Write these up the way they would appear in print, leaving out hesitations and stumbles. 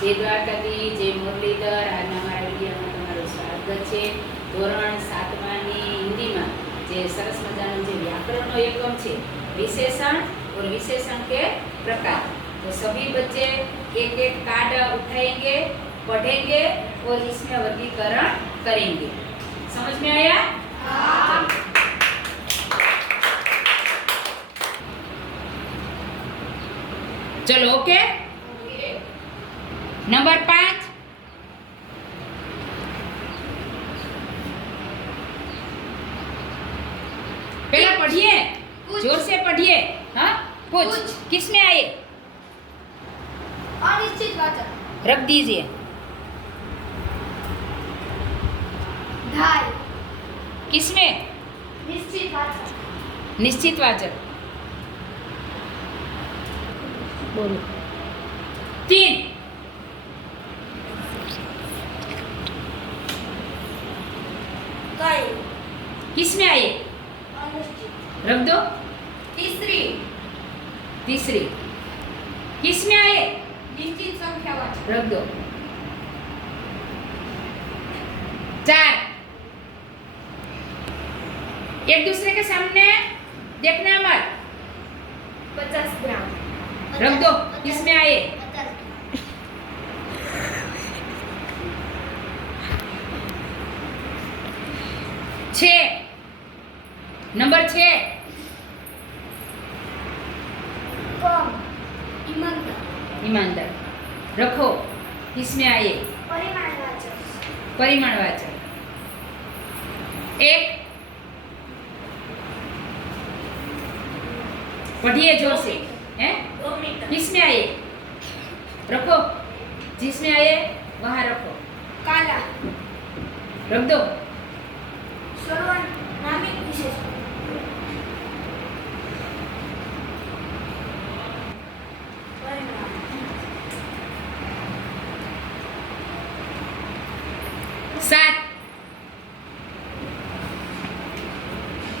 जय द्वारकाधी, जय मुरलीधर। आज हमारा वीडियो में તમારું સ્વાગત છે। ધોરણ 7 ની હિન્દીમાં જે સરસ મજાનો જે વ્યાકરણનો એકમ છે विशेषण और विशेषण के प्रकार। तो सभी बच्चे एक एक कार्ड उठाएंगे, पढ़ेंगे और इसमें वर्गीकरण करेंगे। समझ में आया? हाँ। चलो ओके। नंबर 5 पहला पढ़िए, जोर से पढ़िए। हाँ, कुछ किस में आए? अनिश्चित वाचक रख दीजिए। ढाई किस में? निश्चित वाचक निश्चित वाचक। बोलो। 3 कई किस में आए? अनिश्चित। रख दो। तीसरी किस में आए? निश्चित संख्या वाचक रख दो। 4 एक दूसरे के सामने देखना मत। 50 ग्राम रख दो। किस में आए? 6 नंबर 6 कम ईमानदार ईमानदार। रखो। किस में आए? परिमाण वाचक परिमाणवाचक। 1 पढ़िए जोर से। हैं? 2 मीटर किस में आए? रखो। जिसमें आए वहां रखो। काला रख दो। सर्वनामिक विशेषण 7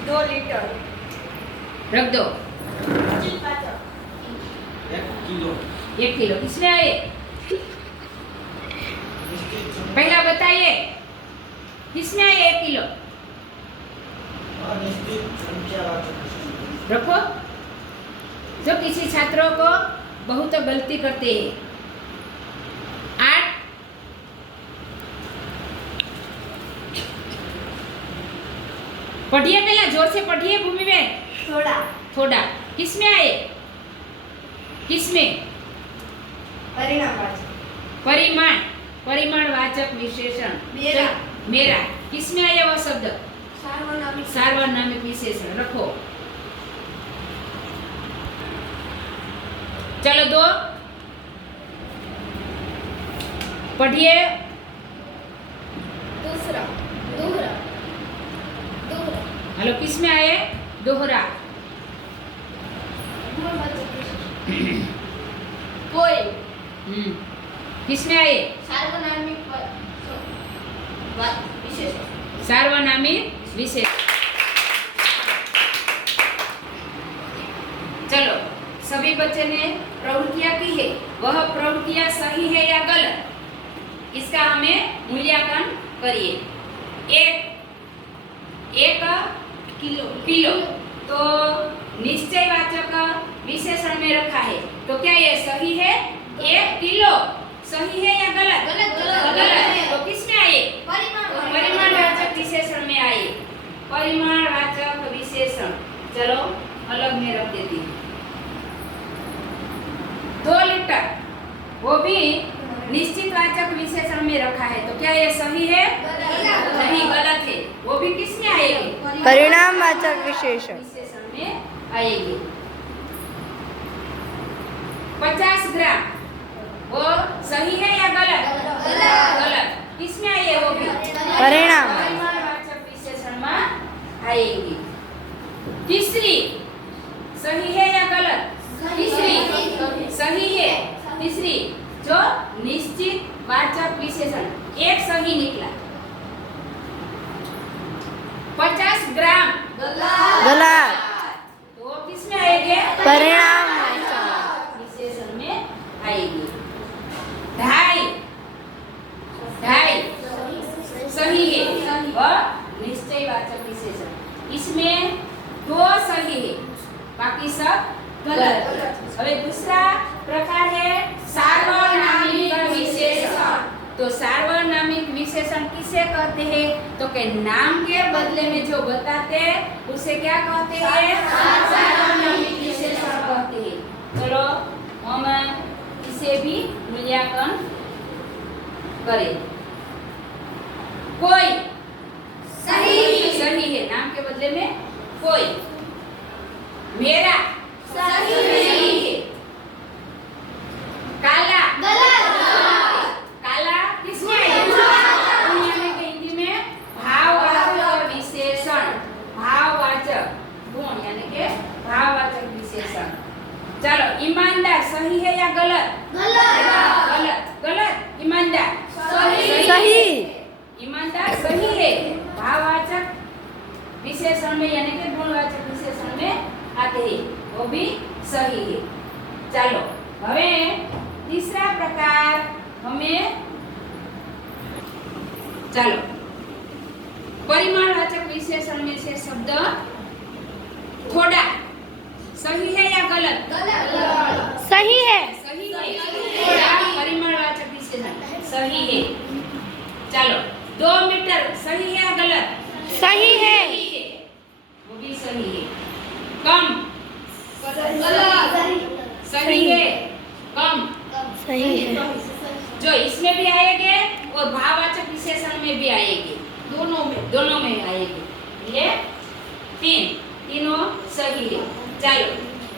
2 लीटर रख दो। निश्चित वाचक 1 किलो किसमें आए? पहला बताइए, किसमें आए 1 किलो? रखो। जो किसी छात्रों को बहुत गलती करते हैं। 8 पढ़िए, पहला जोर से पढ़िए। भूमि में थोड़ा किस में आए? किस में? परिणाम वाचक परिमाण परिमाणवाचक विशेषण। मेरा किस में आया वो शब्द? सार्वनामिक सार्वनामिक विशेषण। रखो। चलो 2 पढ़िए। दूसरा दोहरा हेलो, किस में आए? दोहरा। बहुवाचक विशेषण कोई किस में आए? सार्वनामिक विशेषण सार्वनामिक विशेष। चलो, सभी बच्चे ने प्रवृत्तियां की है। वह प्रवृत्तियां सही है या गलत, इसका हमें मूल्यांकन करिए। एक किलो तो निश्चयवाचक विशेषण में रखा है, तो क्या ये सही है? 1 किलो सही है या गलत? गलत। तो किस में आए? परिमाणवाचक विशेषण में आए। परिमाणवाचक विशेषण। चलो अलग में रख देती हूँ। 2 लीटर वो भी निश्चितवाचक विशेषण में रखा है, तो क्या ये सही है? नहीं, गलत है। वो भी किस में आएगी? परिणामवाचक विशेषण में आएगी। 50 ग्राम वो सही है या गलत? गलत। किस में आई है वो भी? परिमाणवाचक विशेषण में आएगी। तीसरी सही है या गलत? तीसरी सही है। तीसरी जो निश्चित वाचक विशेषण, एक सही निकला। 50 ग्राम गलत। तो किस में आएगी? परिणाम विशेषण में आएगी। 2.5 इसमें 2 सही है, बाकी सब गलत है। अबे दूसरा प्रकार है सार्वनामिक विशेषण। तो सार्वनामिक विशेषण किसे कहते हैं? तो के नाम के बदले में जो बताते हैं उसे क्या कहते हैं? सार्वनामिक विशेषण कहते हैं। चलो हम इसे भी मूल्यांकन करें। कोई सही है, नाम के बदले में कोई। मेरा सही है। काला काला किसमें यानी कि हिंदी में भाववाचक विशेषण, भाववाचक गुण यानी कि भाववाचक विशेषण। चलो ईमानदार सही है या गलत? गलत। ईमानदार सही। ईमानदार सही है, भाववाचक विशेषण में यानी कि गुणवाचक विशेषण में आते हैं, वो भी सही है। चलो હવે तीसरा प्रकार हमें चलो परिमाणवाचक विशेषण में से शब्द थोड़ा सही है या गलत? सही है। सही है। थोड़ा परिमाणवाचक विशेषण सही है। चलो 2 मीटर सही है या गलत? सही है। वो भी सही है। कम सही है। कम सही है। जो इसमें भी आएंगे और भाववाचक विशेषण में भी आएंगे, दोनों में आएंगे। ये तीनों सही है। चलो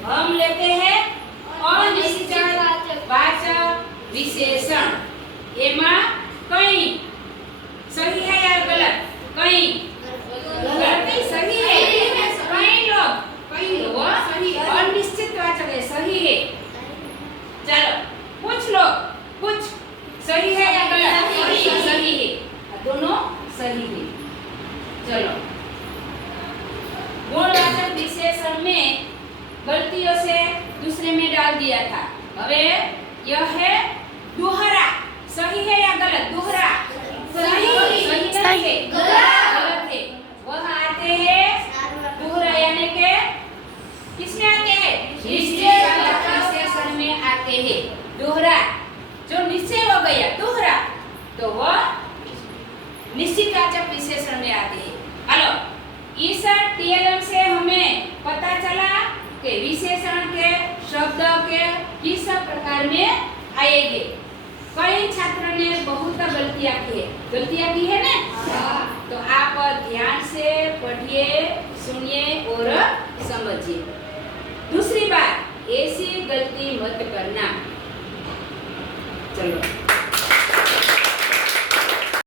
हम लेते हैं अनिश्चित वाचक विशेषण। एमा कई सही है या गलत? कई गलत नहीं, सही है। कई लोग अनिश्चित वाचक है, सही है। चलो कुछ लोग, कुछ सही है या गलत? सही है। दोनों सही है। चलो गुणवाचक विशेषण में गलतियों से दूसरे में डाल दिया था। अबे यह है दोहरा, सही है या गलत? दोहरा सही नहीं है, गलत है। वह आते हैं दोहरा यानी के किसमें आते हैं? निश्चयवाचक विशेषण में आते हैं। दोहरा जो निश्चय हो गया दोहरा, तो वह निश्चितवाचक विशेषण में आते हैं। हेलो, इस टीएलएम से हमें पता चला कि विशेषण के शब्द के किस प्रकार में आएंगे। कई छात्रों ने बहुत गलतियां की है ना? तो आप ध्यान से पढ़िए, सुनिए और समझिए। दूसरी बात, ऐसी गलती मत करना। चलो